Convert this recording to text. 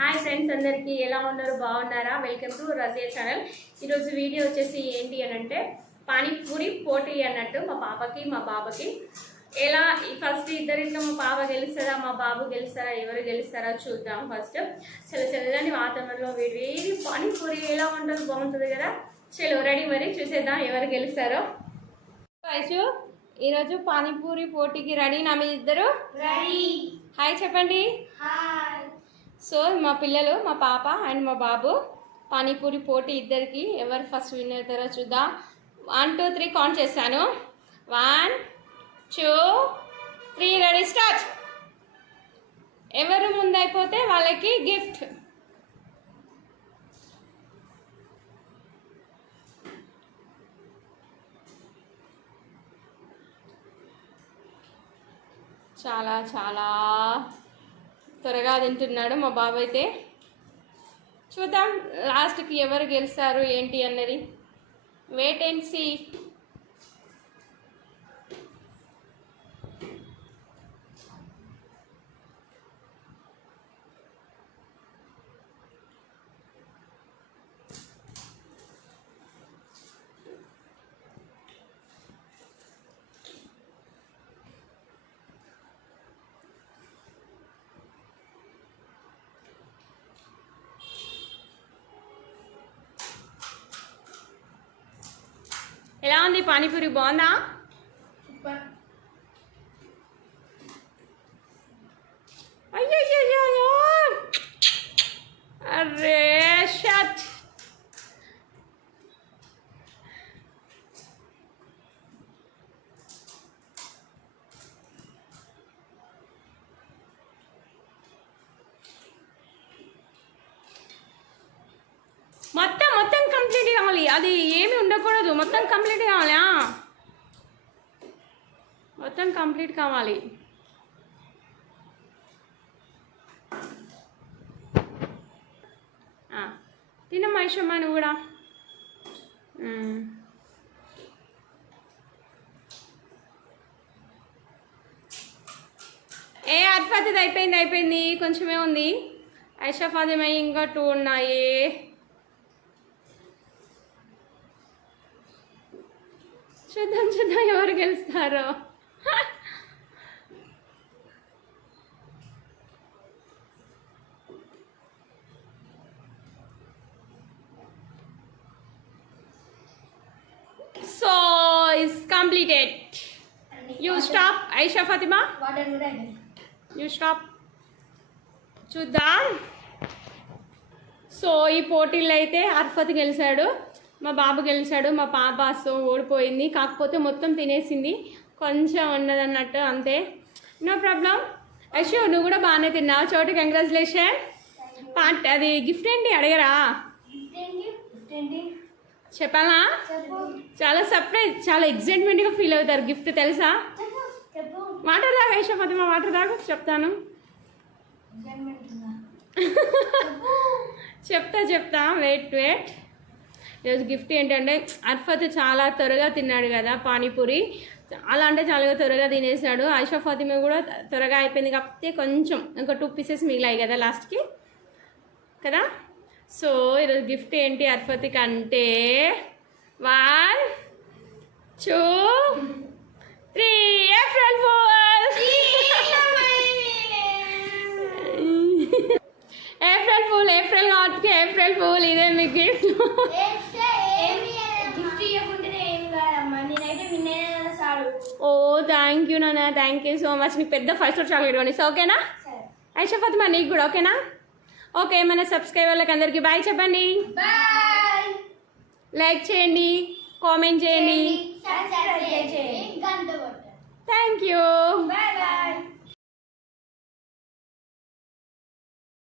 Hi friends, అందరికీ ఎలా ఉన్నారు? బాగున్నారా? Welcome to Razia channel. ఈరోజు వీడియో వచ్చేసి ఏంటి అని అంటే పానీపూరి పోటీ అన్నట్టు మా పాపకి మా బాబుకి. ఎలా ఫస్ట్ ఇద్దరిట్లో మా పాప గెలుస్తారా మా బాబు గెలుస్తారా ఎవరు గెలుస్తారా చూద్దాం. ఫస్ట్ చల్లని వాతావరణంలో వేడి పానీపూరి ఎలా ఉంటుంది, బాగుంటుంది కదా. చలో రెడీ, మరి చూసేద్దాం ఎవరు గెలుస్తారో. వైషు, ఈరోజు పానీపూరి పోటీకి రెడీ నా మీ ఇద్దరు? రెడీ. హాయ్ చెప్పండి. హాయ్. సో మా పిల్లలు, మా పాప అండ్ మా బాబు పానీపూరి పోటీ ఇద్దరికి ఎవరు ఫస్ట్ విన్ అవుతారో చూద్దాం. 1 2 3 కౌంట్ చేశాను. 1 2 3 రెడీ స్టార్ట్. ఎవరు ముందైపోతే వాళ్ళకి గిఫ్ట్. చాలా చాలా త్వరగా తింటున్నాడు మా బాబు అయితే. చూద్దాం లాస్ట్కి ఎవరు గెలుస్తారు ఏంటి అన్నది. Wait and see. ఎలా ఉంది పానీపూరి, బాగుందా? సూపర్. అయ్యో అరే షట్. మొత్తం కంప్లీట్ కావాలి, అది ఏమి ఉండకూడదు, మొత్తం కంప్లీట్ కావాలి. మొత్తం కంప్లీట్ కావాలి. తినమ్మా ఐషమ్మ నువ్వు కూడా. అర్ఫాతిది అయిపోయింది, కొంచెమే ఉంది. ఐషా ఫాతిమా ఇంకా 2 ఉన్నాయి. చూద్దాం ఎవరు గెలుస్తారో. So is completed. You stop Aisha Fatima, you stop. చూద్దాం. సో ఈ పోటీల్లో అయితే అర్ఫత్ గెలిచాడు, మా బాబు గెలిచాడు, మా పాప సో ఓడిపోయింది. కాకపోతే మొత్తం తినేసింది, కొంచెం ఉన్నదన్నట్టు అంతే. No problem. ఐషు నువ్వు కూడా బాగానే తిన్నావు. చోటు కంగ్రాచులేషన్. అది గిఫ్ట్ ఏంటి అడగరా? చెప్పాలా? చాలా సర్ప్రైజ్, చాలా ఎగ్జైట్మెంట్గా ఫీల్ అవుతారు. గిఫ్ట్ తెలుసా? వాటర్ తాగు ఐషా ఫాతిమా, వాటర్ తాగు, చెప్తాను. చెప్తా వెయిట్. ఈరోజు గిఫ్ట్ ఏంటంటే అర్ఫత్ చాలా త్వరగా తిన్నాడు కదా పానీపూరి, చాలా అంటే చాలా త్వరగా తినేసాడు. ఐషా ఫాతిమా కూడా త్వరగా అయిపోయింది, కాకపోతే కొంచెం ఇంకా 2 పీసెస్ మిగిలాయి కదా లాస్ట్కి కదా. సో ఈరోజు గిఫ్ట్ ఏంటి అర్ఫత్కి అంటే 1 2 3 ఏప్రిల్ ఫూల్. ఏప్రిల్ కాబట్టి ఏప్రిల్ ఫూల్, ఇదే మీ గిఫ్ట్. ఓ థ్యాంక్ యూ నాన్న, థ్యాంక్ యూ సో మచ్. నీకు పెద్ద 5 స్టార్ చాక్లెట్ కొనిస్తా, ఓకేనా? ఐషా ఫాతిమా నీకు కూడా ఓకేనా? ఓకే, మన సబ్స్క్రైబర్లకు అందరికీ బాయ్ చెప్పండి. లైక్ చేయండి, కామెంట్ చేయండి. Thank you.